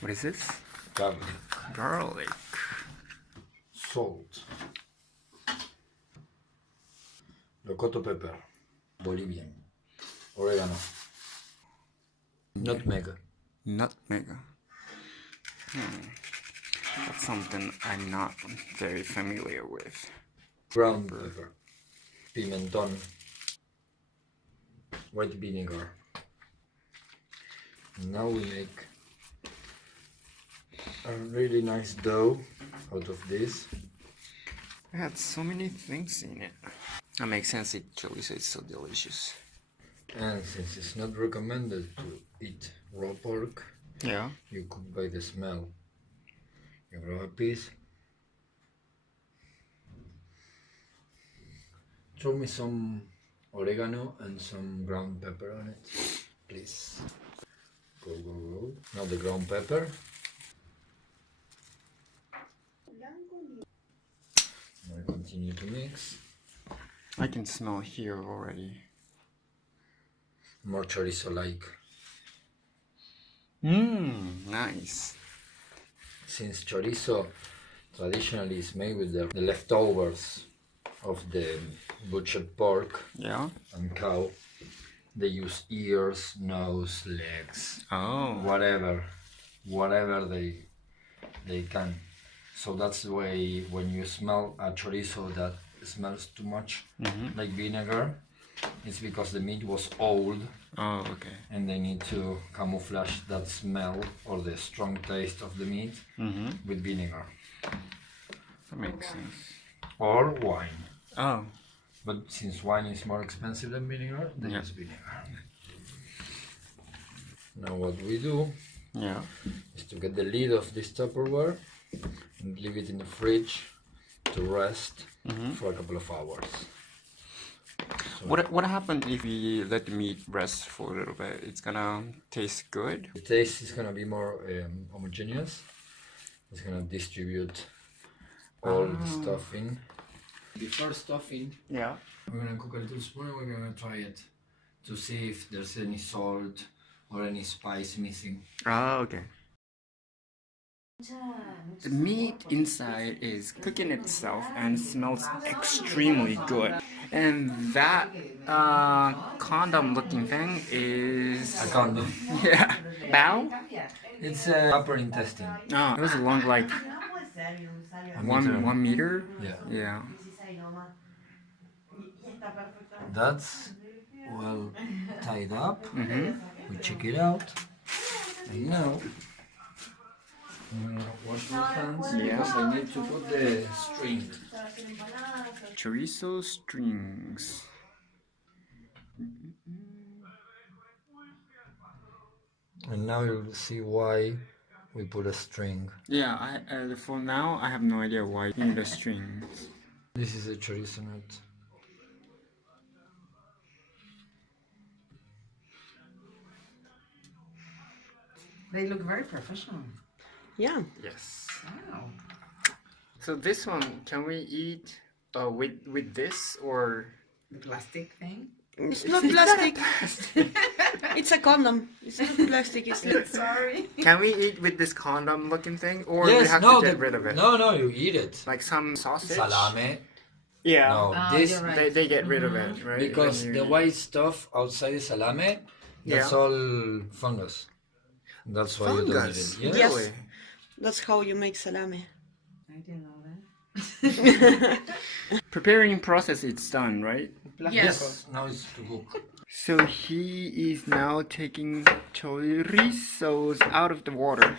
What is this? Garlic. Garlic. Salt. Locoto pepper. Bolivian. Oregano. Nutmeg. Nutmeg. That's something I'm not very familiar with. Ground pepper. Pimenton. White vinegar. Now we make a really nice dough out of this. It had so many things in it. That makes sense. Chorizo is so delicious. And since it's not recommended to eat raw pork, Yeah. you cook by the smell. You grab a piece. Throw me some oregano and some ground pepper on it, please. Go, go, go. Now the ground pepper. I continue to mix. I can smell here already. More chorizo-like. Nice. Since chorizo traditionally is made with the leftovers of the butchered pork Yeah. and cow, they use ears, nose, legs, Oh. whatever they can. So that's the way when you smell a chorizo that smells too much like vinegar, it's because the meat was old. Oh, okay. And they need to camouflage that smell or the strong taste of the meat with vinegar. That makes sense. Or wine. Oh. But since wine is more expensive than vinegar, they Yeah. use vinegar. Now what we do Yeah. is to get the lid of this Tupperware and leave it in the fridge to rest for a couple of hours. So What happened if we let the meat rest for a little bit? It's gonna taste good. the taste is gonna be more homogeneous. It's gonna distribute all the stuffing. Before stuffing, Yeah. we're gonna cook a little spoon and we're gonna try it to see if there's any salt or any spice missing. Oh, okay. The meat inside is cooking itself and smells extremely good. And that condom-looking thing is A condom. yeah, bow. It's upper intestine. Oh, it was along like meter. 1 meter. Yeah. Yeah. That's well tied up. We check it out. And now I'm gonna wash my hands because I need to put the string. Chorizo strings. And now you'll see why we put a string. Yeah, for now I have no idea why you need the strings. This is a chorizo nut. They look very professional. Yeah. Yes. Wow. So this one, can we eat with this or? Plastic thing? It's not plastic. It's a condom. It's not plastic. It's not. Sorry. Can we eat with this condom-looking thing, or we Yes, have no, to get rid of it? No, you eat it. Like some sausage. Salame. Yeah. No, Oh, this you're right. They get rid of it, right? because When the you- white stuff outside the salame, that's Yeah. all fungus. That's why you don't eat Fungus. it. Yes. Yes. Really? That's how you make salami. I didn't know that. Preparing process, it's done, right? Yes. Now it's to cook. So he is now taking chorizos out of the water.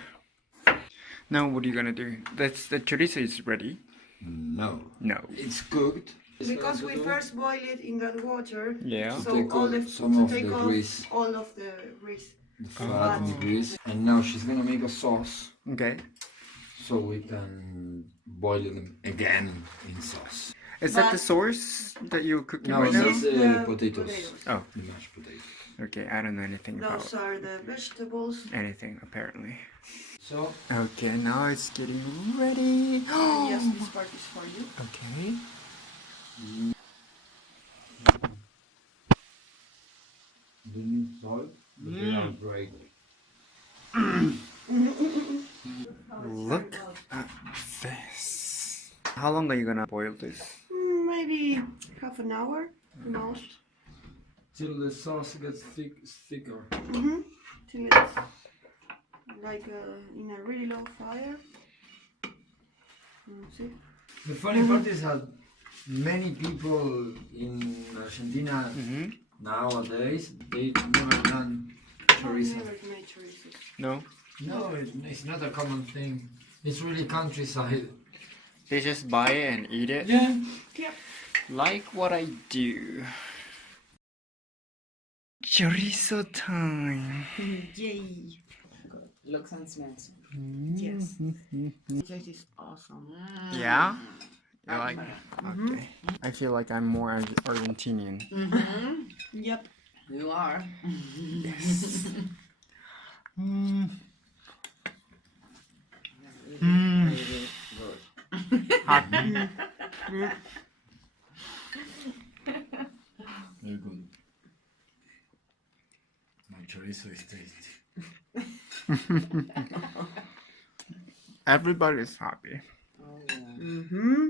Now what are you gonna do? The chorizo is ready. No. No. It's cooked. Because we first boil it in that water. Yeah. So Take all off the some to of take the off grease. all of the grease. The fat and the grease. And now she's gonna make a sauce Okay. so we can boil them again in sauce. Is that the sauce that you're cooking No, right now? that's The potatoes. Oh, The mashed potatoes. okay. I don't know anything Those about are the vegetables. anything apparently. So Okay, now it's getting ready. And yes, this part is for you. Okay. do you need salt? But they are great. look at this. How long are you gonna boil this? Maybe half an hour, the most. Till the sauce gets thicker. Till it's like in a really low fire. See? The funny part is that many people in Argentina nowadays, they never done chorizo. Never made chorizo. No? No, it's not a common thing. It's really countryside. They just buy it and eat it? Yeah. Yep. Like what I do. Chorizo time. Yay. Looks and smells. Yes. This is awesome. Yeah? You like? Okay. I feel like I'm more Argentinian. Yep. You are. Yes. Really good. Hot. Very good. My chorizo is tasty. Everybody's happy. Oh yeah.